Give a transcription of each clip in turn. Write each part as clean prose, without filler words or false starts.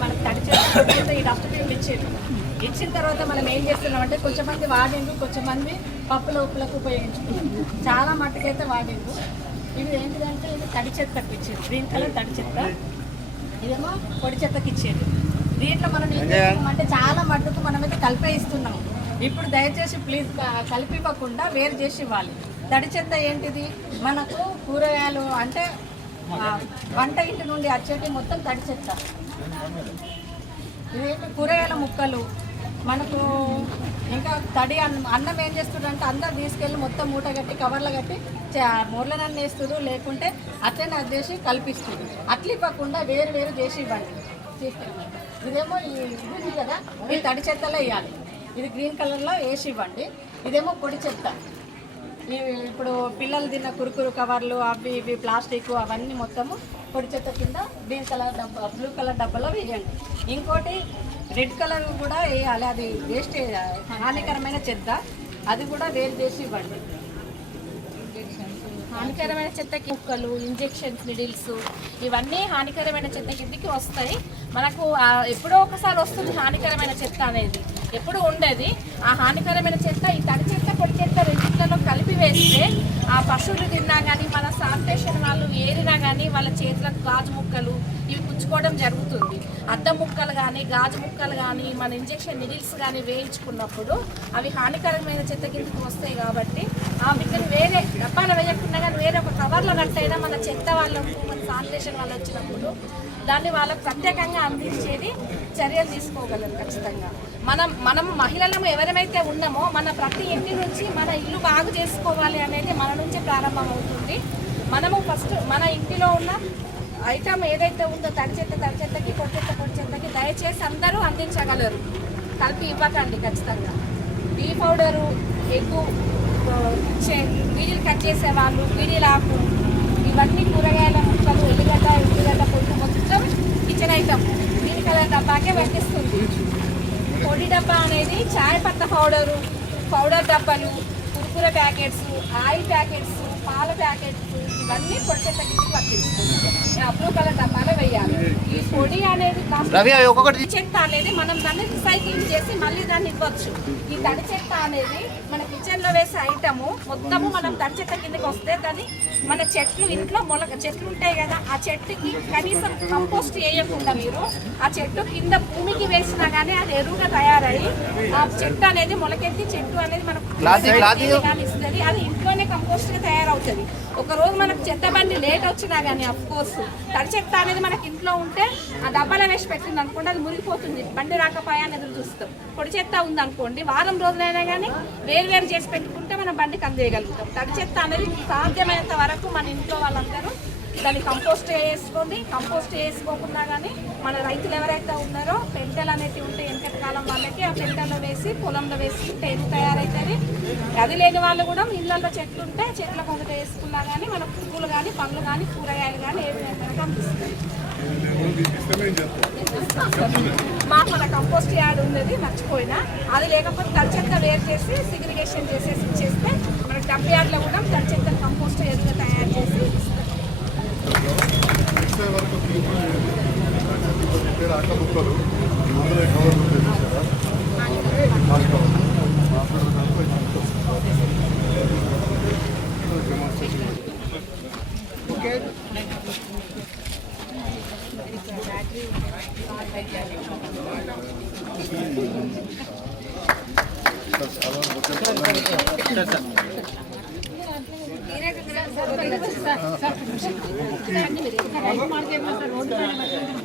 మనకు తడిచేస్తే ఈ డస్ట్బిన్ ఇచ్చిన తర్వాత మనం ఏం చేస్తున్నామంటే కొంచెం మంది వాడిండు, కొంచెం మంది పప్పుల ఉప్పులకు ఉపయోగించుకుంటారు. చాలా మట్టుకైతే వాడిండు. ఇది ఏంటిదంటే ఇది తడి చెత్తకి ఇచ్చేది, గ్రీన్ కలర్ తడి చెత్త, ఇదేమో పొడి చెత్తకి ఇచ్చేది. దీంట్లో మనం ఏం చేస్తున్నామంటే చాలా మట్టుకు మనమైతే కలిపే ఇస్తున్నాము. ఇప్పుడు దయచేసి ప్లీజ్ కలిపివ్వకుండా వేరు చేసి ఇవ్వాలి. తడి చెత్త ఏంటిది, మనకు కూరగాయలు అంటే వంట ఇంటి నుండి వచ్చేటి మొత్తం తడి చెత్త. ఇదేంటి కూరగాయల ముక్కలు, మనకు ఇంకా తడి అన్నం ఏం చేస్తుందంటే అందరు తీసుకెళ్ళి మొత్తం మూట కట్టి కవర్లు కట్టి మూర్లనన్ను వేస్తుడు, లేకుంటే అట్లనే అది చేసి కల్పిస్తుంది. అట్లా ఇవ్వకుండా వేరు వేరు చేసి ఇవ్వండి. ఇదేమో ఇది కదా, ఇది తడి చెత్తలో వేయాలి. ఇది గ్రీన్ కలర్లో వేసి ఇవ్వండి. ఇదేమో పొడి చెత్త. ఇప్పుడు పిల్లలు తిన్న కురుకురు కవర్లు అవి ఇవి ప్లాస్టిక్ అవన్నీ మొత్తము పొడి చెత్త కింద గ్రీన్ కలర్ డబ్బా బ్లూ కలర్ డబ్బాలో వేయండి. ఇంకోటి రెడ్ కలర్ కూడా వేయాలి, అది వేస్ట్ హానికరమైన చెత్త, అది కూడా వేరు చేసి ఇవ్వండి. హానికరమైన చెత్తకి ముక్కలు, ఇంజెక్షన్స్, నిడిల్స్ ఇవన్నీ హానికరమైన చెత్త కిందకి వస్తాయి. మనకు ఎప్పుడో ఒకసారి వస్తుంది హానికరమైన చెత్త అనేది, ఎప్పుడు ఉండేది. ఆ హానికరమైన చెత్త ఈ తడి చెత్త పొడి చెత్త రెండింటిలో కలిపి వేస్తే ఆ పశువులు తిన్నా కానీ మన శానిటేషన్ వాళ్ళు ఏరినా కానీ వాళ్ళ చేతులకు గాజు ముక్కలు ఇవి పుచ్చుకోవడం జరుగుతుంది. అద్దం ముక్కలు కానీ గాజు ముక్కలు కానీ మన ఇంజెక్షన్ నిడిల్స్ కానీ వేయించుకున్నప్పుడు అవి హానికరమైన చెత్త కిందకి వస్తాయి. కాబట్టి ఆ వీటిని వేరే డబ్బాలు వేయకుండా కానీ వేరే ఒక కవర్లో కట్టయినా మన చెత్త వాళ్ళకు మన శానిటేషన్ వాళ్ళు వచ్చినప్పుడు దాన్ని వాళ్ళకు ప్రత్యేకంగా అందించేది చర్యలు తీసుకోగలరు ఖచ్చితంగా. మనం మహిళలము ఎవరైతే ఉన్నామో మన ప్రతి ఇంటి నుంచి మన ఇల్లు బాగు చేసుకోవాలి అనేది మన నుంచే ప్రారంభమవుతుంది. మనము ఫస్ట్ మన ఇంటిలో ఉన్న ఐటమ్ ఏదైతే ఉందో తడి చెత్తకి పొడి చెత్తకి దయచేసి అందరూ అందించగలరు, కలిపి ఇవ్వకండి ఖచ్చితంగా. టీ పౌడరు, ఎగ్గు, బీడీలు కట్ చేసేవాళ్ళు, బీడీలాకు, ఇవన్నీ కూరగాయల ముక్కలు, ఉల్లిగడ్డ పొట్టు మొత్తం కిచెన్ ఐటమ్ గ్రీన్ కలర్ డబ్బాకే వర్తిస్తుంది. పొడి డబ్బా అనేది చాయ్ పత్త పౌడర్ డబ్బాలు, కురుకుర ప్యాకెట్స్, ఆయిల్ ప్యాకెట్స్, పాల ప్యాకెట్స్ ఇవన్నీ పొడి చెత్త కిందకి వర్తిస్తుంది. బ్లూ కలర్ డబ్బాలో వేయాలి. ఈ పొడి అనేది చెత్త అనేది మనం దాన్ని రీసైక్లింగ్ చేసి మళ్ళీ దాన్ని ఇవ్వచ్చు. ఈ తడి చెత్త అనేది మన కిచెన్లో వేసే ఐటము మొత్తము మనం తడి చెత్త కిందకి వస్తే దాన్ని మన చెట్లు ఇంట్లో చెట్లు ఉంటాయి కదా, ఆ చెట్టుకి కనీసం కంపోస్ట్ వేయకుండా మీరు ఆ చెట్టు కింద భూమికి వేసినా కానీ అది ఎరువుగా తయారయ్యి ఆ చెట్టు అనేది మొలకెత్తి చెట్టు అనేది మనకు కానీ ఇస్తుంది. అది ఇంట్లోనే కంపోస్ట్గా తయారవుతుంది. ఒకరోజు మనకు చెత్త బండి లేట్ వచ్చినా కానీ అఫ్కోర్స్ తడి చెత్త అనేది మనకి ఇంట్లో ఉంటే ఆ డబ్బాలో వేసి పెట్టింది అనుకోండి, అది మురిగిపోతుంది, బండి రాకపోయాని ఎదురు చూస్తాం. పొడి చెత్త ఉందనుకోండి, వారం రోజులైనా కానీ వేరు చేసి పెట్టుకుంటే మనం బండికి అందజేయగలుగుతాం. తడి చెత్త అనేది సాధ్యమైనంత వరకు మన ఇంట్లో వాళ్ళందరూ దాన్ని కంపోస్ట్ చేసుకోండి. కంపోస్ట్ చేసుకోకుండా కానీ మన రైతులు ఎవరైతే ఉన్నారో పెంటలు అనేవి ఉంటే వెనకటి కాలం వాళ్ళకి ఆ పెంటల్లో వేసి పొలంలో వేసుకుంటే ఎరువు తయారవుతుంది. అది లేని వాళ్ళు కూడా ఇళ్ళల్లో చెట్లు ఉంటే చెట్ల కొంత వేసుకున్నా కానీ మన పువ్వులు కానీ పండ్లు కానీ కూరగాయలు కానీ ఏవి కనిపిస్తాయి. మాకు మన కంపోస్ట్ యార్డ్ ఉన్నది మర్చిపోయినా, అది లేకపోతే తడి చెత్త వేరు చేసి సిగ్రిగేషన్ చేసేసి ఇచ్చేస్తే మన డబ్ యార్డ్లో కూడా తడి చెత్త కంపోస్ట్ ఎరువుగా తయారు చేసి ఇస్తాం.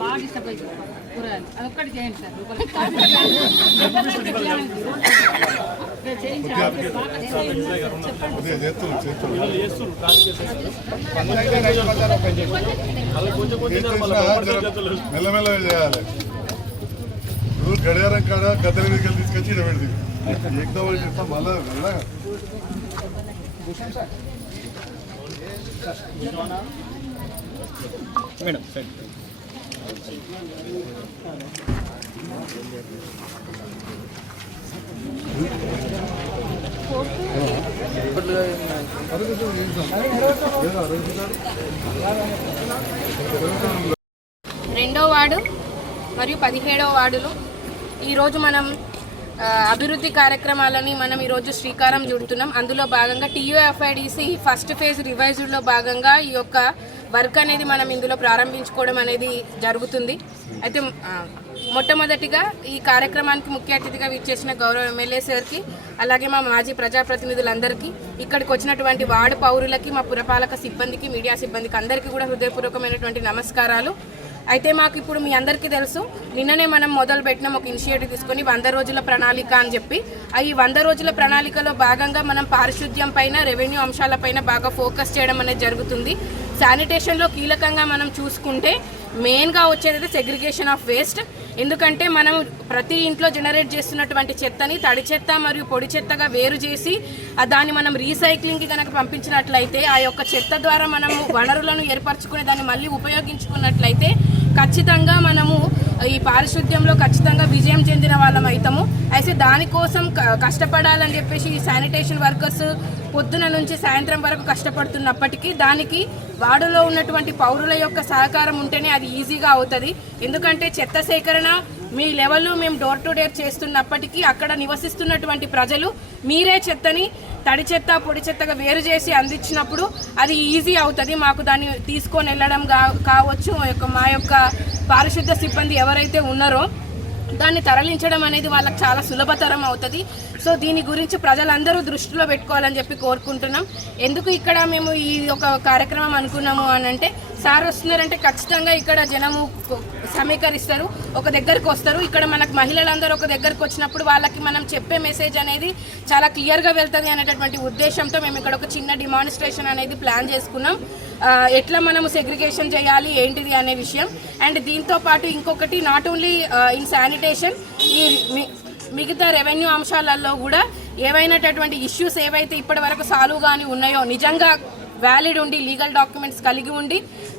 బాగా డిస్టర్బ్ అవుతుంది కూరగాయలు, అదొక్కటి చేయండి సార్. మెల్లమెల్ల చేయాలి. గడియారం కాడ గద్దెల మీద తీసుకొచ్చి ఇక్కడ పెడతాం ఏకదం చేస్తాం మళ్ళా మేడం రెండో వార్డు మరియు 17వ వార్డులో ఈరోజు మనం అభివృద్ధి కార్యక్రమాలని మనం ఈరోజు శ్రీకారం చుడుతున్నాం. అందులో భాగంగా టీయూఎఫ్ఐడిసి ఫస్ట్ ఫేజ్ రివైజ్డ్లో భాగంగా ఈ యొక్క వర్క్ అనేది మనం ఇందులో ప్రారంభించుకోవడం అనేది జరుగుతుంది. అయితే మొట్టమొదటిగా ఈ కార్యక్రమానికి ముఖ్య అతిథిగా విచ్చేసిన గౌరవ ఎమ్మెల్యే సార్కి, అలాగే మా మాజీ ప్రజాప్రతినిధులందరికీ, ఇక్కడికి వచ్చినటువంటి వార్డు పౌరులకి, మా పురపాలక సిబ్బందికి, మీడియా సిబ్బందికి అందరికీ కూడా హృదయపూర్వకమైనటువంటి నమస్కారాలు. అయితే మాకు ఇప్పుడు మీ అందరికీ తెలుసు, నిన్ననే మనం మొదలు పెట్టినాం ఒక ఇనిషియేటివ్ తీసుకొని 100 రోజుల ప్రణాళిక అని చెప్పి. ఈ 100 రోజుల ప్రణాళికలో భాగంగా మనం పారిశుద్ధ్యం పైన, రెవెన్యూ అంశాలపైన బాగా ఫోకస్ చేయడం అనేది జరుగుతుంది. శానిటేషన్లో కీలకంగా మనం చూసుకుంటే మెయిన్గా వచ్చేది సెగ్రిగేషన్ ఆఫ్ వేస్ట్. ఎందుకంటే మనం ప్రతి ఇంట్లో జనరేట్ చేస్తున్నటువంటి చెత్తని తడి చెత్త మరియు పొడి చెత్తగా వేరు చేసి దాన్ని మనం రీసైక్లింగ్కి కనుక పంపించినట్లయితే, ఆ యొక్క చెత్త ద్వారా మనము వనరులను ఏర్పరచుకుని దాన్ని మళ్ళీ ఉపయోగించుకున్నట్లయితే ఖచ్చితంగా మనము ఈ పారిశుద్ధ్యంలో ఖచ్చితంగా విజయం చెందిన వాళ్ళం అవుతాము. అయితే దానికోసం కష్టపడాలని చెప్పేసి ఈ శానిటేషన్ వర్కర్స్ పొద్దున నుంచి సాయంత్రం వరకు కష్టపడుతున్నప్పటికీ దానికి వార్డులో ఉన్నటువంటి పౌరుల యొక్క సహకారం ఉంటేనే అది ఈజీగా అవుతుంది. ఎందుకంటే చెత్త సేకరణ మీ లెవెల్లో మేము డోర్ టు డోర్ చేస్తున్నప్పటికీ అక్కడ నివసిస్తున్నటువంటి ప్రజలు మీరే చెత్తని తడి చెత్త పొడి చెత్తగా వేరు చేసి అందించినప్పుడు అది ఈజీ అవుతుంది. మాకు దాన్ని తీసుకొని వెళ్ళడం కావచ్చు, మా యొక్క పారిశుద్ధ సిబ్బంది ఎవరైతే ఉన్నారో దాన్ని తరలించడం అనేది వాళ్ళకి చాలా సులభతరం అవుతుంది. సో దీని గురించి ప్రజలందరూ దృష్టిలో పెట్టుకోవాలని చెప్పి కోరుకుంటున్నాం. ఎందుకు ఇక్కడ మేము ఈ ఒక కార్యక్రమం అనుకున్నాము అని అంటే, సార్ వస్తున్నారంటే ఖచ్చితంగా ఇక్కడ జనము సమీకరిస్తారు, ఒక దగ్గరికి వస్తారు. ఇక్కడ మనకు మహిళలందరూ ఒక దగ్గరకు వచ్చినప్పుడు వాళ్ళకి మనం చెప్పే మెసేజ్ అనేది చాలా క్లియర్గా వెళ్తుంది అనేటటువంటి ఉద్దేశంతో మేము ఇక్కడ ఒక చిన్న డిమాన్స్ట్రేషన్ అనేది ప్లాన్ చేసుకున్నాం. ఎట్లా మనము సెగ్రిగేషన్ చేయాలి ఏంటిది అనే విషయం. అండ్ దీంతో పాటు ఇంకొకటి, నాట్ ఓన్లీ ఇన్ శానిటేషన్, ఈ మిగతా రెవెన్యూ అంశాలలో కూడా ఏవైనటువంటి ఇష్యూస్ ఏవైతే ఇప్పటి వరకు సాల్వ్ కానీ ఉన్నాయో, నిజంగా వ్యాలిడ్ ఉండి లీగల్ డాక్యుమెంట్స్ కలిగి ఉండి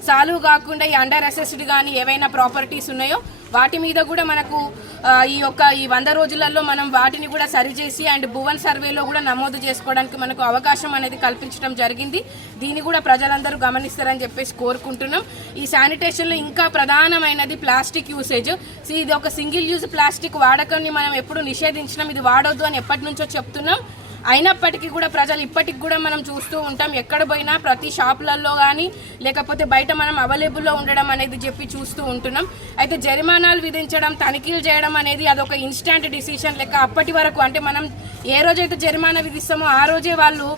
సాల్వ్ కాకుండా ఈ అండర్ అసెస్డ్ కానీ ఏవైనా ప్రాపర్టీస్ ఉన్నాయో వాటి మీద కూడా మనకు ఈ 100 రోజులలో మనం వాటిని కూడా సరిచేసి అండ్ భువన్ సర్వేలో కూడా నమోదు చేసుకోవడానికి మనకు అవకాశం అనేది కల్పించడం జరిగింది. దీన్ని కూడా ప్రజలందరూ గమనిస్తారని చెప్పేసి కోరుకుంటున్నాం. ఈ శానిటేషన్లో ఇంకా ప్రధానమైనది ప్లాస్టిక్ యూసేజ్. ఇది ఒక సింగిల్ యూజ్ ప్లాస్టిక్ వాడకాన్ని మనం ఎప్పుడు నిషేధించినాం, ఇది వాడొద్దు అని ఎప్పటి నుంచో చెప్తున్నాం. అయినప్పటికీ కూడా ప్రజలు ఇప్పటికి కూడా మనం చూస్తూ ఉంటాం, ఎక్కడ పోయినా ప్రతి షాపులలో కానీ లేకపోతే బయట మనం అవైలబుల్లో ఉండడం అనేది చెప్పి చూస్తూ ఉంటున్నాం. అయితే జరిమానాలు విధించడం, తనిఖీలు చేయడం అనేది అదొక ఇన్స్టాంట్ డిసిషన్ లెక్క. అప్పటి వరకు అంటే మనం ఏ రోజైతే జరిమానా విధిస్తామో ఆ రోజే వాళ్ళు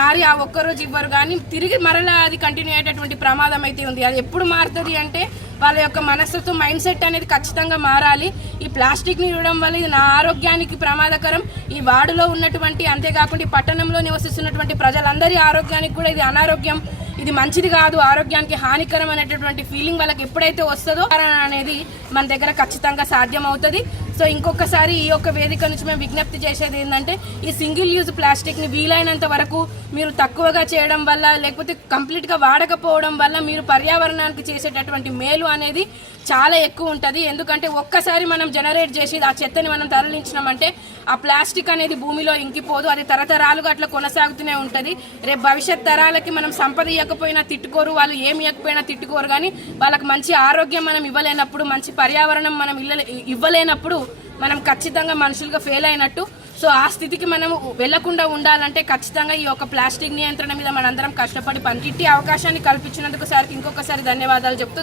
మారి ఆ ఒక్కరోజు ఇవ్వరు, కానీ తిరిగి మరలా అది కంటిన్యూ అయ్యేటటువంటి ప్రమాదం అయితే ఉంది. అది ఎప్పుడు మారుతుంది అంటే వాళ్ళ యొక్క మనస్తత్వం, మైండ్ సెట్ అనేది ఖచ్చితంగా మారాలి. ఈ ప్లాస్టిక్ని ఇవ్వడం వల్ల ఇది నా ఆరోగ్యానికి ప్రమాదకరం, ఈ వార్డులో ఉన్నటువంటి అంతేకాకుండా ఈ పట్టణంలో నివసిస్తున్నటువంటి ప్రజలందరి ఆరోగ్యానికి కూడా ఇది అనారోగ్యం, ఇది మంచిది కాదు, ఆరోగ్యానికి హానికరం అనేటటువంటి ఫీలింగ్ వాళ్ళకి ఎప్పుడైతే వస్తుందో అనేది మన దగ్గర ఖచ్చితంగా సాధ్యం అవుతుంది. సో ఇంకొకసారి ఈ యొక్క వేదిక నుంచి మేము విజ్ఞప్తి చేసేది ఏంటంటే, ఈ సింగిల్ యూజ్ ప్లాస్టిక్ని వీలైనంత వరకు మీరు తక్కువగా చేయడం వల్ల లేకపోతే కంప్లీట్గా వాడకపోవడం వల్ల మీరు పర్యావరణానికి చేసేటటువంటి మేలు అనేది చాలా ఎక్కువ ఉంటుంది. ఎందుకంటే ఒక్కసారి మనం జనరేట్ చేసి ఆ చెత్తని మనం తరలించినామంటే ఆ ప్లాస్టిక్ అనేది భూమిలో ఇంకిపోదు, అది తరతరాలుగా అట్లా కొనసాగుతూనే ఉంటుంది. రేపు భవిష్యత్ తరాలకి మనం సంపద ఇవ్వకపోయినా తిట్టుకోరు, వాళ్ళు ఏమి ఇవ్వకపోయినా తిట్టుకోరు, కానీ వాళ్ళకి మంచి ఆరోగ్యం మనం ఇవ్వలేనప్పుడు, మంచి పర్యావరణం మనం ఇవ్వలేనప్పుడు మనం ఖచ్చితంగా మనుషులుగా ఫెయిల్ అయినట్టు. సో ఆ స్థితికి మనం వెళ్లకుండా ఉండాలంటే ఖచ్చితంగా ఈ యొక్క ప్లాస్టిక్ నియంత్రణ మీద మనందరం కష్టపడి పనికిట్టి అవకాశాన్ని కల్పించినందుకు సార్కి ఇంకొకసారి ధన్యవాదాలు చెప్తూ